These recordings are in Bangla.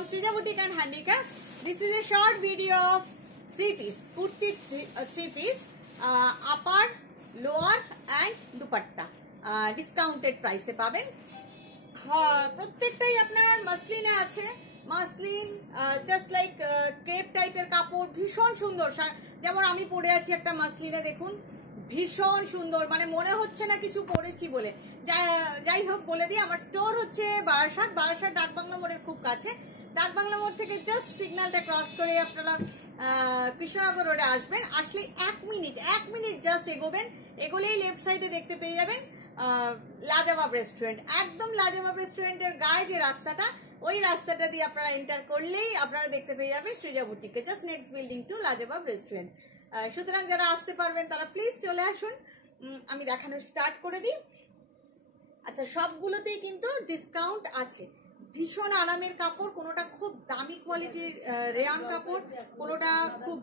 from Srija Boutique and Handicrafts. This is a short video of 3-piece kurti, 3-piece upper, lower and dupatta discounted price এ পাবেন। প্রত্যেকটাই আপনার মাসলিনে আছে। মাসলিন জাস্ট লাইক ক্রেপ টাইপের কাপড়, ভীষণ সুন্দর। যেমন আমি পরে আছি একটা মাসলিনে, দেখুন ভীষণ সুন্দর, মানে মনে হচ্ছে না কিছু পরেছি বলে। যাই হোক বলে দিই, আমার স্টোর হচ্ছে বারাসাত ডাকবাংলা মোড়ের খুব কাছে। ডাকবাংলা মোড় থেকে জাস্ট সিগন্যালটা ক্রস করে আপনারা কৃষ্ণনগর রোডে আসবেন। আসলে এক মিনিট জাস্ট এগোবেন, এগোলেই লেফট সাইডে দেখতে পেয়ে যাবেন লাজবাব রেস্টুরেন্ট। একদম লাজবাব রেস্টুরেন্টের গায়ে যে রাস্তাটা, ওই রাস্তাটা দিয়ে আপনারা এন্টার করলেই আপনারা দেখতে পেয়ে যাবেন সৃজা বুটিককে, just next building to Lajawab restaurant. সুতরাং যারা আসতে পারবেন তারা প্লিজ চলে আসুন। আমি দেখানো স্টার্ট করে দিই। আচ্ছা, সবগুলোতেই কিন্তু ডিসকাউন্ট আছে। ভীষণ আরামের কাপড়, কোনোটা খুব দামি কোয়ালিটির রেয়ান কাপড়, কোনোটা খুব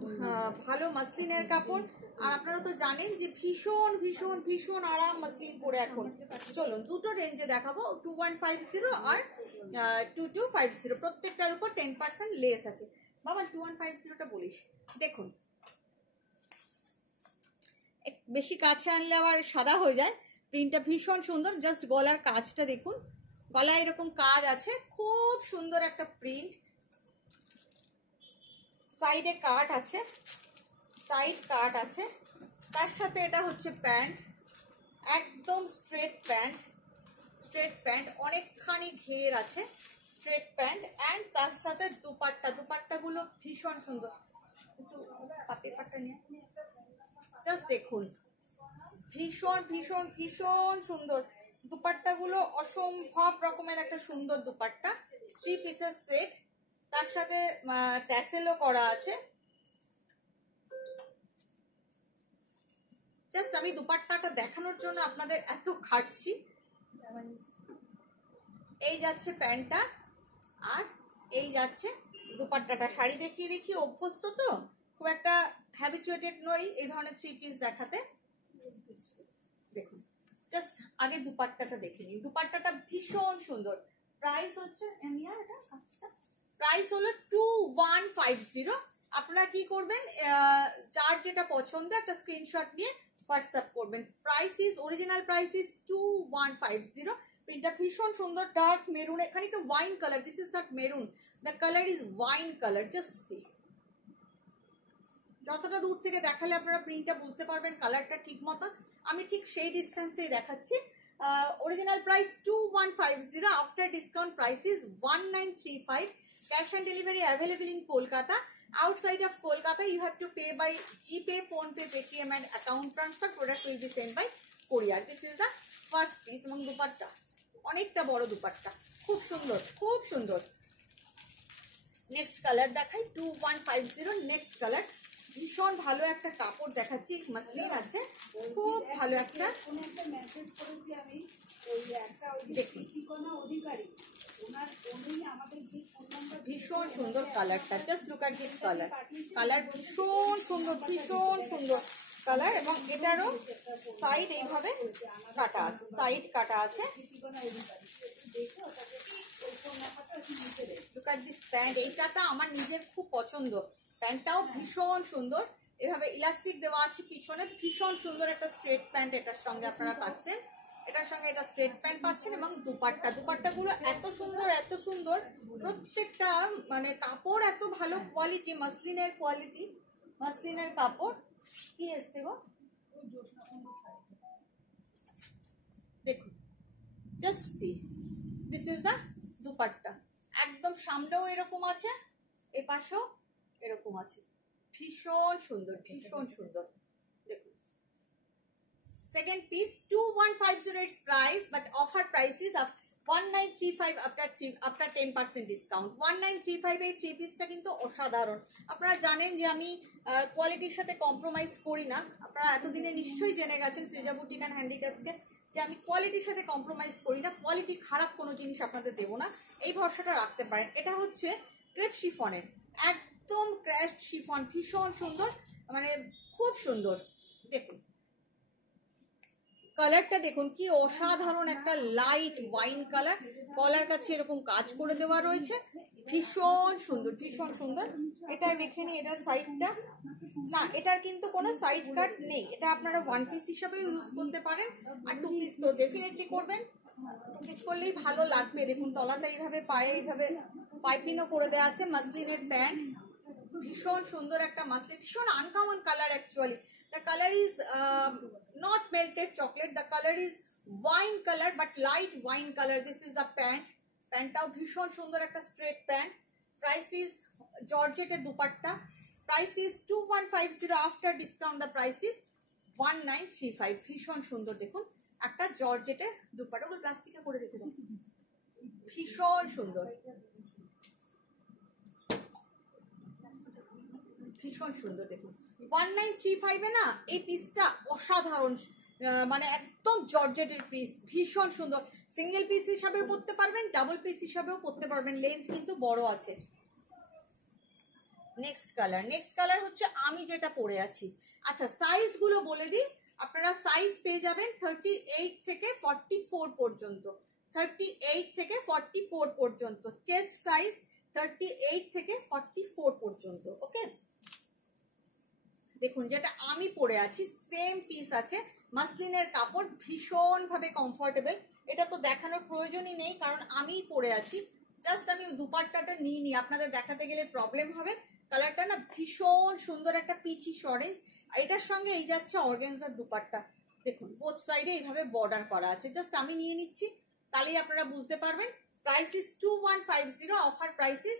ভালো মাসলিনের কাপড়। আর আপনারা তো জানেন যে ভীষণ ভীষণ ভীষণ আরাম মাসলিন পরে এখন। চলুন দুটো রেঞ্জে দেখাবো, 2150 আর 2250। প্রত্যেকটার উপর 10% লেস আছে। বাবা 2150টা বলিস। দেখুন বেশি কাছে আনলে আবার সাদা হয়ে যায়। প্রিন্টটা ভীষণ সুন্দর, জাস্ট গলার কাজটা দেখুন, গলায় এরকম কাজ আছে, খুব সুন্দর একটা প্রিন্ট। সাইডে কাট আছে, তার সাথে এটা হচ্ছে প্যান্ট, একদম স্ট্রেট প্যান্ট, অনেকখানি ঘের আছে, স্ট্রেট প্যান্ট। অ্যান্ড তার সাথে দুপাট্টাগুলো ভীষণ সুন্দর। একটু পেপারটা নিয়ে জাস্ট দেখুন, ভীষণ ভীষণ ভীষণ সুন্দর দুপাট্টাগুলো, অসম্ভব রকমের একটা সুন্দর দুপাট্টা। 3 পিসের সেট, তার সাথে ট্যাসেলও করা আছে। জাস্ট আমি দুপাট্টাটা দেখানোর জন্য আপনাদের এত খাটছি। এই যাচ্ছে প্যান্টটা আর এই যাচ্ছে দুপাট্টাটা। শাড়ি দেখিয়ে অভ্যস্ত তো, খুব একটা হ্যাবিচুয়েটেড নই এই ধরনের 3 পিস দেখাতে। দেখুন জাস্ট আগে দুপাট্টাটা দেখে নিন। দুপাট্টাটা ভীষণ সুন্দর। প্রাইস হচ্ছে প্রাইস হলো 2150। আপনারা কি করবেন, যার যেটা পছন্দ একটা স্ক্রিনশট নিয়ে হোয়াটসঅ্যাপ করবেন। Original price is 2150। প্রিন্টটা ভীষণ সুন্দর, ডার্ক মেরুন, এখানে একটা wine colour. This is not maroon, the colour is wine colour. Just see, যতটা দূর থেকে দেখালে আপনারা প্রিন্টটা বুঝতে পারবেন কালারটা ঠিক মতন। আমি ঠিক সেই ডিস্টেন্সেই দেখাচ্ছি। Original price 2150, after discount price is 1935। Cash on delivery available in Kolkata. Outside of Kolkata, you have to pay by GPay, PhonePe, Paytm and account transfer. Product will be sent by courier. This is the first piece. এবং দুপাট্টা অনেকটা বড় দুপাট্টা, খুব সুন্দর। নেক্সট কালার দেখাই, 2150 নেক্সট কালার। ভীষণ ভালো একটা কাপড় দেখাচ্ছি, মাসলিন আছে, খুব ভালো একটা। মেসেজ করেছি আমি, ওই একটা ঠিকানা অধিকারী, ওনার ফোনেই আমাদের যে ফোন নাম্বার। ভীষণ সুন্দর কালারটা, just look at this colour ভীষণ সুন্দর কালার। এবং এটারও সাইড এইভাবে কাটা আছে, লুক এট দিস প্যান্ট। এইটাটা আমার নিজের খুব পছন্দ, প্যান্টটাও ভীষণ সুন্দর। এভাবে ইলাস্টিক দেওয়া আছে পিছনে, ভীষণ সুন্দর একটা স্ট্রেট প্যান্ট এটার সঙ্গে আপনারা পাচ্ছেন। এটার সঙ্গে এটা স্ট্রেট প্যান্ট পাচ্ছেন। এবং দুপাট্টাগুলো এত সুন্দর, প্রত্যেকটা মানে কাপড় এত ভালো কোয়ালিটি, মাসলিনের কাপড়। কি এসছে গো, দেখুন just see, this is the dupatta. একদম সামনেও এরকম আছে, এপাশেও এরকম আছে, ভীষণ সুন্দর। দেখুন second piece 2150 its price, but offer price is 1935 after 10% discount। 1935 এই 3 পিসটা কিন্তু অসাধারণ। আপনারা জানেন যে আমি কোয়ালিটির সাথে কম্প্রোমাইজ করি না। আপনারা এতদিনে নিশ্চয়ই জেনে গেছেন সৃজা বুটিক অ্যান্ড হ্যান্ডিক্রাফটসকে, যে আমি কোয়ালিটির সাথে কম্প্রোমাইজ করি না। কোয়ালিটি খারাপ কোনো জিনিস আপনাদের দেবো না, এই ভরসাটা রাখতে পারেন। এটা হচ্ছে ক্রেপ শিফনের, একদম ক্র্যাশড শিফন, ভীষণ সুন্দর, মানে খুব সুন্দর। দেখুন কালারটা দেখুন কি অসাধারণ, একটা লাইট ওয়াইন কালার, কলার কাছে এরকম কাজ করে দেওয়া রয়েছে, ভীষণ সুন্দর ভীষণ সুন্দর। এটা দেখে নি এটার সাইডটা, না এটার কিন্তু কোনো সাইড কাট নেই, এটা আপনারা ওয়ান পিস হিসাবেও ইউজ করতে পারেন, আর টু পিস তো ডেফিনেটলি করবেন, টু পিস করলেই ভালো লাগবে। দেখুন তলাটা এইভাবে পায়ে এইভাবে পাইপিংও করে দেওয়া আছে, মাসলিনের প্যান্ট, ভীষণ সুন্দর একটা মাসলিন, ভীষণ uncommon colour actually. The color is not melted chocolate, the color is wine color but light wine color. This is the pant, প্যান্টটাও ভীষণ সুন্দর একটা স্ট্রেট প্যান্ট। প্রাইস ইজ জর্জেটের dupatta, price is 2150, after discount the price is 1935। ভীষণ সুন্দর দেখুন একটা জর্জেটের দুপাট্টা, ওগুলো প্লাস্টিকে করে রেখেছি, ভীষণ সুন্দর ভীষণ সুন্দর দেখুন 1935 এ না এই পিসটা অসাধারণ, মানে একদম জর্জেটের পিস, ভীষণ সুন্দর। সিঙ্গেল পিস হিসাবেও পরতে পারবেন, ডাবল পিস হিসাবেও পরতে পারবেন, লেন্থ কিন্তু বড় আছে। নেক্সট কালার হচ্ছে আমি যেটা পরে আছি। আচ্ছা সাইজগুলো বলে দিই, আপনারা সাইজ পেয়ে যাবেন 38 থেকে 44 পর্যন্ত, 38 থেকে 44 পর্যন্ত, চেস্ট সাইজ 38 থেকে 44 পর্যন্ত। ওকে দেখুন যেটা আমি পরে আছি সেম পিস আছে, মাসলিনের কাপড়, ভীষণভাবে কমফোর্টেবল, এটা তো দেখানোর প্রয়োজনই নেই কারণ আমিই পরে আছি। জাস্ট আমি দুপাট্টাটা নিয়ে নিই, আপনাদের দেখাতে গেলে প্রবলেম হবে। কালারটা না ভীষণ সুন্দর একটা পিচিশ অরেঞ্জ, আর এটার সঙ্গে এই যাচ্ছে অর্গানজার দুপাট্টা, দেখুন বোথ সাইডে এইভাবে বর্ডার করা আছে। জাস্ট আমি নিয়ে নিচ্ছি তাহলেই আপনারা বুঝতে পারবেন। Price is 2150, offer price is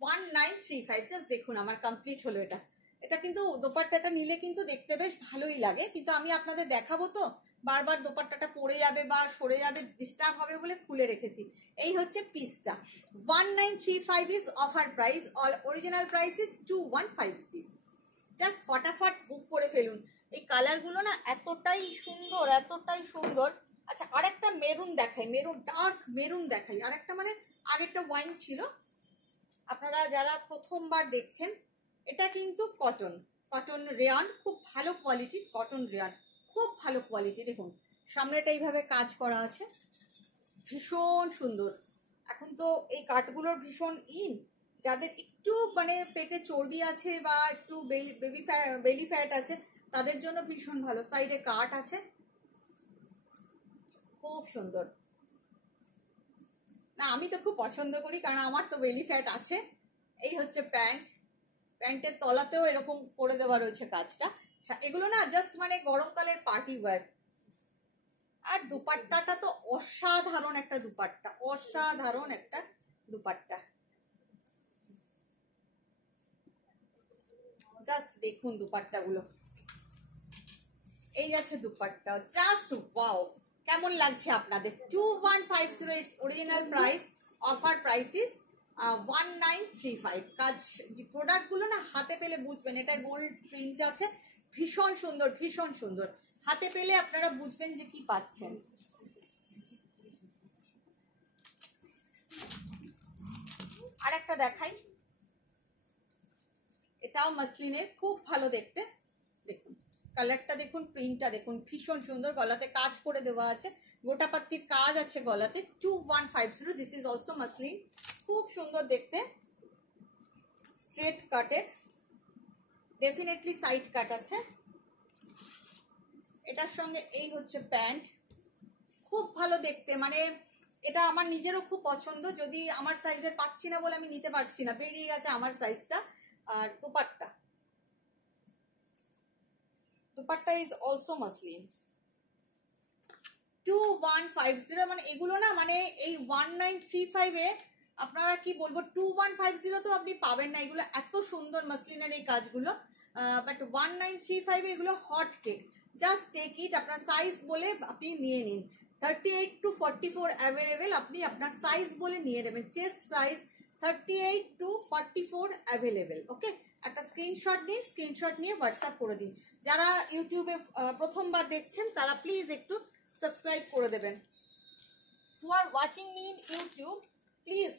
1935। Just দেখুন আমার কমপ্লিট হলো এটা। এটা কিন্তু দোপাট্টাটা নিলে কিন্তু দেখতে বেশ ভালোই লাগে, কিন্তু আমি আপনাদের দেখাবো তো বারবার দোপাট্টাটা পড়ে যাবে বা সরে যাবে, ডিস্টার্ব হবে বলে খুলে রেখেছি। এই হচ্ছে পিসটা, 1935 is offer price, original price is 2150। Just ফটাফট বুক করে ফেলুন, এই কালারগুলো না এতটাই সুন্দর এতটাই সুন্দর। আচ্ছা আরেকটা মেরুন দেখাই, মেরুন ডার্ক মেরুন দেখাই, আরেকটা মানে আগেরটা ওয়াইন ছিল, আপনারা যারা প্রথমবার দেখছেন, এটা কিন্তু কটন রেয়ান, খুব ভালো কোয়ালিটি, কটন রেয়ান খুব ভালো কোয়ালিটি। দেখুন সামনেটা এইভাবে কাজ করা আছে, ভীষণ সুন্দর। এখন তো এই কাটগুলোর ভীষণ যাদের একটু মানে পেটে চর্বি আছে বা একটু বেলি ফ্যাট আছে তাদের জন্য ভীষণ ভালো। সাইডে কাট আছে, খুব সুন্দর। না আমি তো খুব পছন্দ করি কারণ আমার তো বেলি ফ্যাট আছে। এই হচ্ছে প্যান্টের তলাতেও এরকম করে দেওয়া রয়েছে কাজটা। এগুলো না জাস্ট মানে গরমকালের পার্টি ওয়্যার। আর দুপাট্টাটা তো অসাধারণ একটা দুপাট্টা, অসাধারণ একটা দুপাট্টা। জাস্ট দেখুন দুপাট্টাগুলো, এই যাচ্ছে দুপাট্টা, জাস্ট ওয়াও। কেমন লাগছে আপনাদের? 2150 original price, offer price is 1935। কাজ প্রোডাক্টগুলো না হাতে পেলে বুঝবেন, এটা গোল্ড প্রিন্ট আছে, ভীষণ সুন্দর ভীষণ সুন্দর, হাতে পেলে আপনারা বুঝবেন যে কি পাচ্ছেন। আর একটা দেখাই, এটাও মাসলিনের, খুব ভালো দেখতে। দেখুন কালারটা দেখুন, প্রিন্টটা দেখুন, ভীষণ সুন্দর, গলাতে কাজ করে দেওয়া আছে, গোটা পাত্তির কাজ আছে গলাতে। 2150, দিস ইজ অলসো মাসলিন, খুব সুন্দর দেখতে, স্ট্রেট কাটের, ডেফিনেটলি সাইড কাট আছে। এটার সঙ্গে এই হচ্ছে প্যান্ট, খুব ভালো দেখতে, মানে এটা আমার নিজেরও খুব পছন্দ। যদি আমার সাইজের পাচ্ছি না বলে আমি নিতে পারছি না, বেরিয়ে গেছে আমার সাইজটা। আর দুপাট্টা ইজ অলসো মাসলিন। 2150, মানে এগুলো না মানে এই 1935 এ আপনারা কি বলবো, 2150 তো আপনি পাবেন না, এগুলো এত সুন্দর মাসলিনের এই কাজগুলো। বাট 1935 এগুলো hot cake, just take it. আপনার সাইজ বলে আপনি নিয়ে নিন, 38 to 44 অ্যাভেলেবেল, আপনি আপনার সাইজ বলে নিয়ে নেবেন। Chest size 38 to 44 available. Okay, একটা স্ক্রিনশট নিন, স্ক্রিনশট নিয়ে হোয়াটসঅ্যাপ করে দিন। যারা ইউটিউবে প্রথমবার দেখছেন তারা প্লিজ একটু সাবস্ক্রাইব করে দেবেন। who are watching me in YouTube, please,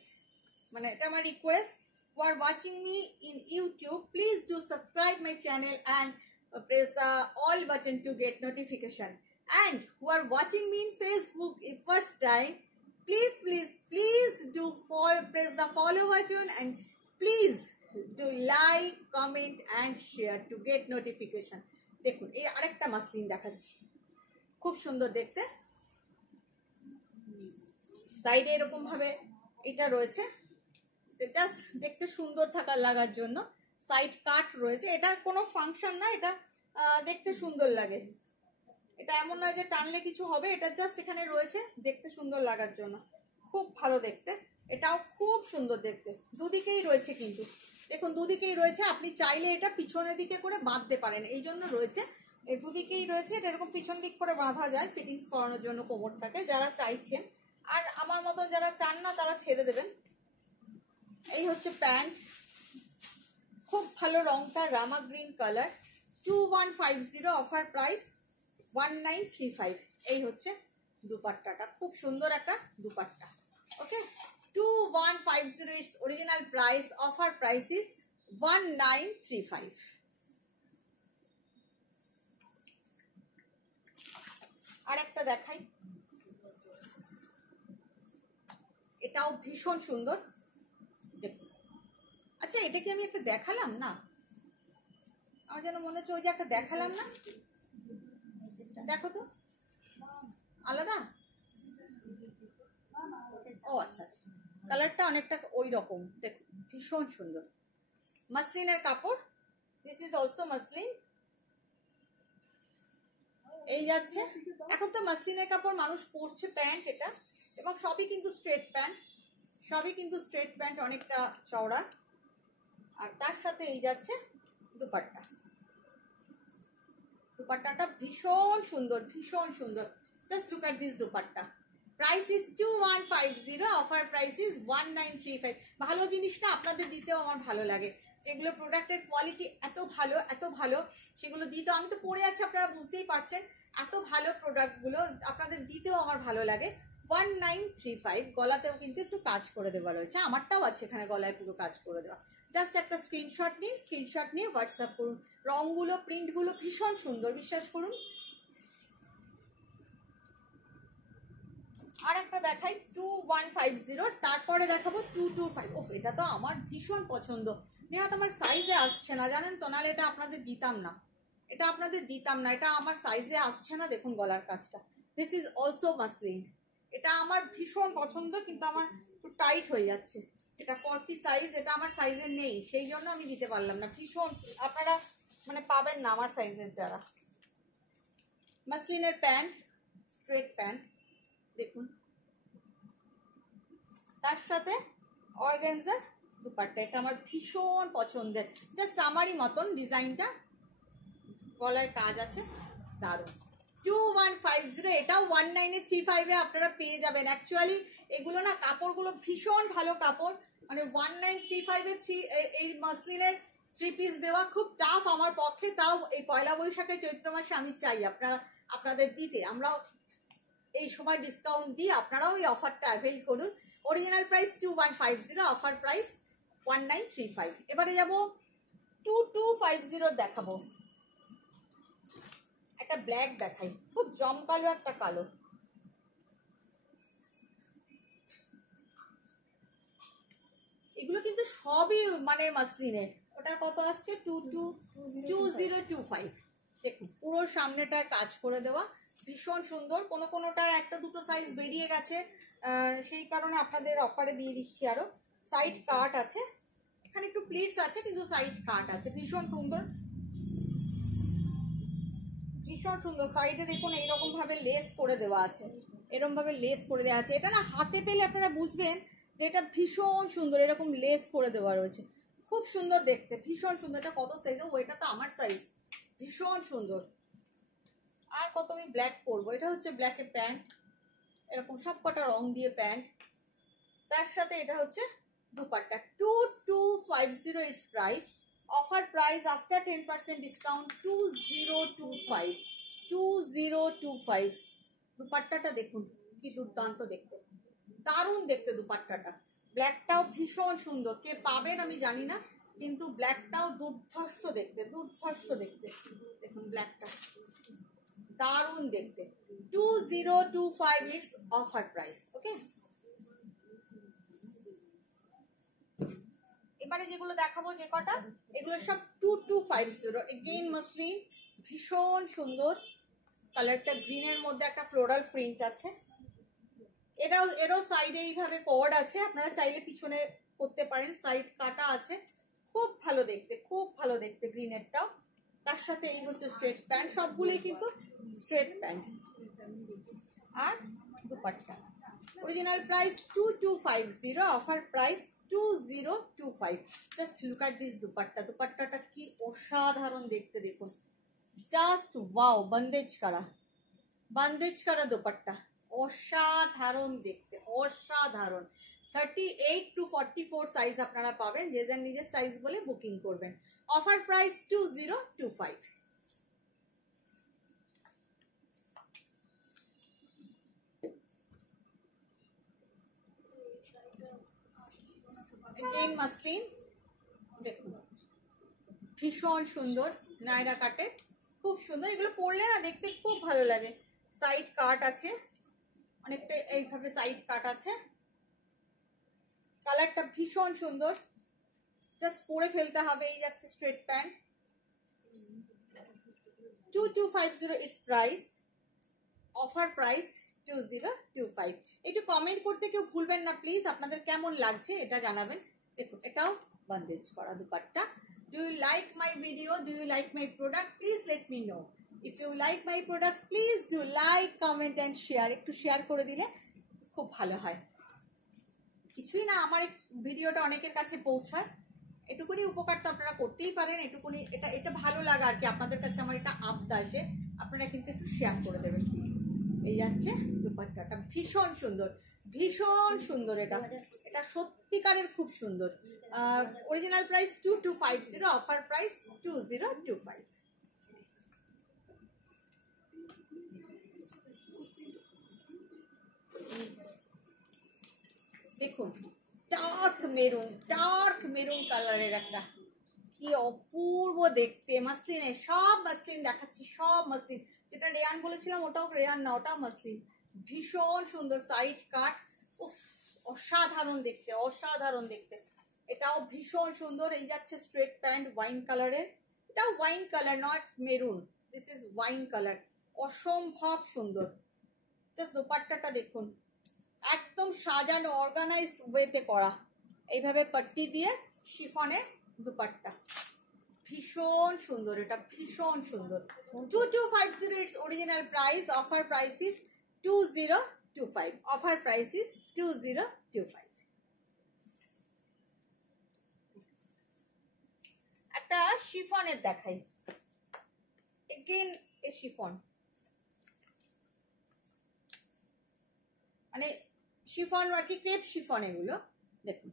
মানে এটা আমার request, who are watching me in YouTube, please do subscribe my channel and press the all button to get notification, and and who are watching me in Facebook first time, please do press the follow button and please do like, comment and share to get notification. দেখুন এই আরেকটা মাসলিন দেখাচ্ছি, খুব সুন্দর দেখতে। সাইডে এরকম ভাবে এটা রয়েছে, জাস্ট দেখতে সুন্দর থাকার লাগার জন্য সাইড কাট রয়েছে। এটা কোনো ফাংশন না, এটা দেখতে সুন্দর লাগে। এটা এমন নয় যে টানলে কিছু হবে, এটা জাস্ট এখানে রয়েছে দেখতে সুন্দর লাগার জন্য, খুব ভালো দেখতে। এটাও খুব সুন্দর দেখতে, দুদিকেই রয়েছে কিন্তু দেখুন দুদিকেই রয়েছে। আপনি চাইলে এটা পিছনের দিকে করে বাঁধতে পারেন, এই জন্য রয়েছে এই দুদিকেই রয়েছে। এটা এরকম পিছন দিক করে বাঁধা যায় ফিটিংস করানোর জন্য কোমরটাকে, যারা চাইছেন। আর আমার মতো যারা চান না তারা ছেড়ে দেবেন। এই হচ্ছে প্যান্ট, খুব ভালো রংটা, রামা গ্রিন কালার, 2150 অফার প্রাইস 1935। এই হচ্ছে দুপাট্টাটা, খুব সুন্দর একটা দুপাট্টা। ওকে, 2150 it's original price, offer price is 1935। আর একটা দেখাই, এটাও ভীষণ সুন্দর দেখুন। আচ্ছা এটা কি আমি একটা দেখালাম না? আমার যেন মনে হচ্ছে ওই যে একটা দেখালাম না, দেখো তো আলাদা। ও আচ্ছা আচ্ছা, কালারটা অনেকটা ওই রকম দেখুন, ভীষণ সুন্দর মাসলিনের কাপড়। This is also muslin. এই যাচ্ছে, এখন তো মাসলিনের কাপড় মানুষ পরছে প্যান্ট এটা, এবং সবই কিন্তু স্ট্রেট প্যান্ট, সবই কিন্তু স্ট্রেট প্যান্ট, অনেকটা চওড়া। আর তার সাথে এই যাচ্ছে দুপাট্টা, দুপাট্টাটা ভীষণ সুন্দর, ভীষণ সুন্দর। Just look at this dupatta. Price is 2150, offer price is 1935। ভালো জিনিস না আপনাদের দিতেও আমার ভালো লাগে, যেগুলো প্রোডাক্টের কোয়ালিটি এত ভালো এত ভালো, সেগুলো দিতেও, আমি তো পরে আছি আপনারা বুঝতেই পারছেন, এত ভালো প্রোডাক্টগুলো আপনাদের দিতেও আমার ভালো লাগে। 1935। গলাতেও কিন্তু একটু কাজ করে দেওয়া রয়েছে, আমারটাও আছে এখানে গলায় পুরো কাজ করে দেওয়া। জাস্ট একটা স্ক্রিনশট নিন, স্ক্রিনশট নিয়ে হোয়াটসঅ্যাপ করুন। রঙগুলো, প্রিন্টগুলো ভীষণ সুন্দর, বিশ্বাস করুন। আর একটা দেখাই 2150, তারপরে দেখাবো 225। ওফ, এটা তো আমার ভীষণ পছন্দ। নেহাত আমার সাইজে আসছে না জানেন তো, নাহলে এটা আপনাদের দিতাম না, এটা আপনাদের দিতাম না। এটা আমার সাইজে আসছে না, দেখুন গলার কাজটা। This is also muslin. এটা আমার ভীষণ পছন্দ, কিন্তু আমার একটু টাইট হয়ে যাচ্ছে। এটা 40 সাইজ, এটা আমার সাইজে নেই, সেই জন্য আমি দিতে পারলাম না। ভীষণ আপনারা মানে পাবেন না আমার সাইজের যারা। মাসলিনের প্যান্ট, স্ট্রেট প্যান্ট দেখুন, তার সাথে অর্গানজার দুপাট্টা। এটা আমার ভীষণ পছন্দের, জাস্ট আমারই মতন ডিজাইনটা, গলায় কাজ আছে, দারুণ। 2150, এটাও 1935 আপনারা পেয়ে যাবেন। অ্যাকচুয়ালি এগুলো না কাপড়গুলো ভীষণ ভালো কাপড়, মানে 1935 এই মাসলিনের 3 পিস দেওয়া খুব টাফ আমার পক্ষে। তাও এই পয়লা বৈশাখে চৈত্র মাসে আমি চাই আপনাদের দিতে। আমরাও এই সময় ডিসকাউন্ট দিই, আপনারাও এই অফারটা অ্যাভেল করুন। Original price 2150, offer price 1935। এবারে যাব 2250 দেখাবো। একটা ব্ল্যাক দেখাই, খুব জমকালো একটা কালো। এগুলো কিন্তু সবই মানে মাসলিনের। ওটার কত আসছে? 2025। দেখুন পুরো সামনেটায় কাজ করে দেওয়া, ভীষণ সুন্দর। কোনোটার একটা দুটো সাইজ বেরিয়ে গেছে, সেই কারণে আপনাদের অফারে দিয়ে দিচ্ছি। আরো সাইড কাট আছে, এখানে একটু প্লিটস আছে কিন্তু সাইড কাট আছে, ভীষণ সুন্দর, ভীষণ সুন্দর। সাইডে দেখুন এইরকম ভাবে লেস করে দেওয়া আছে, এরকম ভাবে লেস করে দেওয়া আছে। এটা না হাতে পেলে আপনারা বুঝবেন যে এটা ভীষণ সুন্দর, এরকম লেস করে দেওয়া রয়েছে, খুব সুন্দর দেখতে, ভীষণ সুন্দর। এটা কত সাইজ? ও এটা তো আমার সাইজ, ভীষণ সুন্দর। আর কত আমি ব্ল্যাক পরবো। এটা হচ্ছে ব্ল্যাকের প্যান্ট, এরকম সব কটা রং দিয়ে প্যান্ট, তার সাথে এটা হচ্ছে dupatta. 2250 it's price, offer price after 10% discount 2025। 2025 দুপাট্টাটা দেখুন কি দুর্দান্ত দেখতে, দারুণ দেখতে দুপাট্টাটা। ব্ল্যাকটাও ভীষণ সুন্দর, কে পাবেন আমি জানি না, কিন্তু ব্ল্যাকটাও দুর্ধর্ষ দেখতে, দুর্ধর্ষ দেখতে। দেখুন ব্ল্যাকটা দারুণ দেখতে, 2025 ইটস অফার প্রাইস। ওকে, এবারে যেগুলো দেখাবো যে কটা, এগুলো সব 2250। এগেইন মসলিন, ভীষণ সুন্দর কালারটা, গ্রিনের মধ্যে একটা ফ্লোরাল প্রিন্ট আছে। এরও সাইডে এইভাবে কর্ড আছে, আপনারা চাইলে পিছনে করতে পারেন, সাইড কাটা আছে, খুব ভালো দেখতে, খুব ভালো দেখতে গ্রিনেরটাও। তার সাথে এই হচ্ছে স্ট্রেট প্যান্ট, সবগুলোই কিন্তু স্ট্রেট প্যান্ট। আর dupatta, original price 2250, offer price 2025। Just look at this dupatta, দুপাট্টাটা কি অসাধারণ দেখতে, দেখুন, জাস্ট ওয়াও, বন্দেজ করা দুপাট্টা, অসাধারণ দেখতে, অসাধারণ। 38 to 44 সাইজ আপনারা পাবেন, যে যার নিজের সাইজ বলে বুকিং করবেন। Offer price 2025। এগেইন মাসলিন, দেখুন ভীষণ সুন্দর, নায়রা কাটে, খুব সুন্দর। এগুলো পরলে না দেখতে খুব ভালো লাগে। সাইড কাট আছে, অনেকটা এইভাবে সাইড কাট আছে, কালারটা ভীষণ সুন্দর, জাস্ট পরে ফেলতে হবে। এই যাচ্ছে straight pant, 2250 it's price, offer price 2025। একটু কমেন্ট করতে কেউ ভুলবেন না প্লিজ, আপনাদের কেমন লাগছে এটা জানাবেন। দেখুন এটাও বন্দেজ করা dupatta. Do you like my video, do you like my product, please let me know. If you like my products please do like, comment and share. একটু শেয়ার করে দিলে খুব ভালো হয়। কিছুই না, আমার ভিডিওটা অনেকের কাছে পৌঁছায়, এটুকুনি উপকার তো আপনারা করতেই পারেন। এটুকুনি, এটা ভালো লাগা আর কি, আপনাদের কাছে আমার এটা আবদার যে আপনারা কিন্তু একটু শেয়ার করে দেবেন প্লিজ। এই যাচ্ছে দুপাট্টাটা, ভীষণ সুন্দর, ভীষণ সুন্দর। এটা সত্যিকারের খুব সুন্দর। Original price 2250, offer price 2025। দেখুন ডার্ক মেরুন কালারের একটা, কি অপূর্ব দেখতে। মাসলিনের, সব মাসলিন দেখাচ্ছি, সব মাসলিন। যেটা রেয়ান বলেছিলাম ওটাও রেয়ান না, ওটাও মাসলিন। ভীষণ সুন্দর সাইড কাট, উফ, অসাধারণ দেখতে, অসাধারণ দেখতে। এটাও ভীষণ সুন্দর। এই যাচ্ছে স্ট্রেট প্যান্ট ওয়াইন কালারের, এটাও wine colour, not maroon, this is wine colour, অসম্ভব সুন্দর। জাস্ট দোপাট্টাটা দেখুন, একদম সাজানো, অর্গানাইজড ওয়েতে করা, এইভাবে পাট্টি দিয়ে শিফনের দুপাট্টা, ভীষণ সুন্দর। এটা ভীষণ সুন্দর। 2250 it's original price, offer price is 2025, offer price is 2025। একটা শিফনের দেখাই, এগেইন এ শিফন, মানে শিফন আর কি, ক্রেপ শিফন এগুলো। দেখুন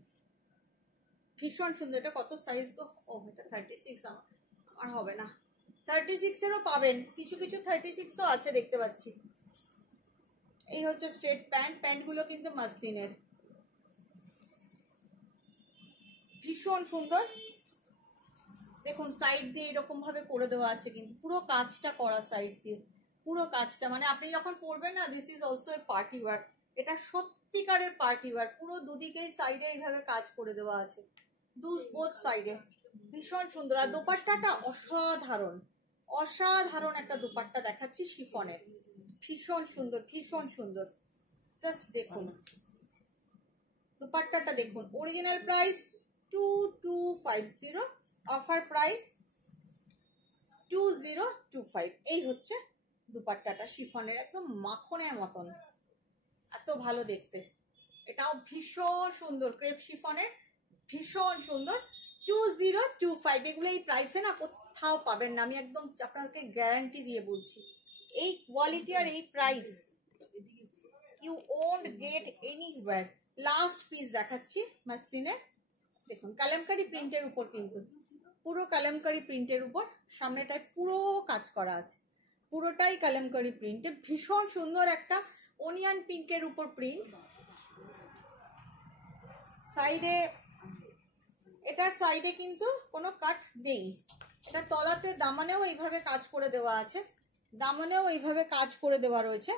ভীষণ সুন্দর। এটা কত সাইজ গো? ও এটা 36, আমার হবে না। 36-এরও পাবেন, কিছু কিছু 36ও আছে দেখতে পাচ্ছি। এই হচ্ছে স্ট্রেট প্যান্ট, প্যান্টগুলো কিন্তু মাসলিনের, ভীষণ সুন্দর। দেখুন সাইড দিয়ে এরকম ভাবে করে দেওয়া আছে, কিন্তু পুরো কাজটা করা সাইড দিয়ে, পুরো কাজটা, মানে আপনি যখন পরবেন না, this is also a party wear. এটা সত্যিকারের পার্টি ওয়্যার, পুরো দুদিকেই সাইডে এইভাবে কাজ করে দেওয়া আছে, বোথ সাইডে, ভীষণ সুন্দর। আর দোপাট্টাটা অসাধারণ, অসাধারণ একটা দোপাট্টা দেখাচ্ছি শিফনের, ভীষণ সুন্দর, ভীষণ সুন্দর। জাস্ট দেখুন দোপাট্টাটা দেখুন। Original price 2250, offer price 2025। এই হচ্ছে দুপাট্টাটা শিফনের, একদম মাখনের মতন, এত ভালো দেখতে। এটাও ভীষণ সুন্দর, ক্রেপ শিফনের, ভীষণ সুন্দর। 2025, এগুলো এই প্রাইসে না কোথাও পাবেন না, আমি একদম আপনাকে গ্যারান্টি দিয়ে বলছি। এই কোয়ালিটি আর এই price you won't get anywhere. Last piece দেখাচ্ছি মাসলিনের, দেখুন কালামকারি প্রিন্টের উপর, কিন্তু পুরো কালামকারি প্রিন্টের উপর, সামনেটায় পুরো কাজ করা আছে, পুরোটাই কালামকারি প্রিন্টে, ভীষণ সুন্দর একটা অনিয়ন পিঙ্কের উপর প্রিন্ট। সাইডে, এটার সাইডে কিন্তু কোনো কাট নেই, এটা তলাতে দামানেও এইভাবে কাজ করে দেওয়া আছে, দামনেও এইভাবে কাজ করে দেওয়া রয়েছে,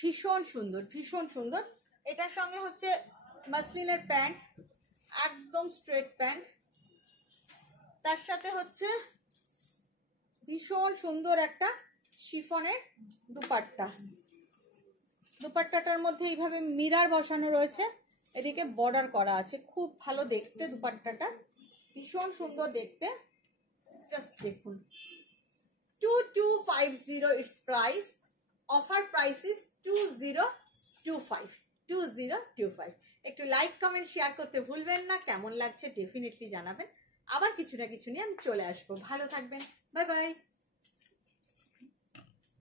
ভীষণ সুন্দর ভীষণ সুন্দর। এটার সঙ্গে হচ্ছে মাসলিনের প্যান্ট, একদম স্ট্রেট প্যান্ট, তার সাথে হচ্ছে ভীষণ সুন্দর একটা শিফনের দুপাট্টা। দুপাট্টাটার মধ্যে এইভাবে মিরার বসানো রয়েছে, এদিকে বর্ডার করা আছে, খুব ভালো দেখতে দুপাট্টাটা, ভীষণ সুন্দর দেখতে। জাস্ট দেখুন, 2250 it's price, offer price is 2025। একটু লাইক কমেন্ট শেয়ার করতে ভুলবেন না, কেমন লাগছে ডেফিনেটলি জানাবেন। আবার কিছু না কিছু নিয়ে আমি চলে আসবো। ভালো থাকবেন, বাই বাই।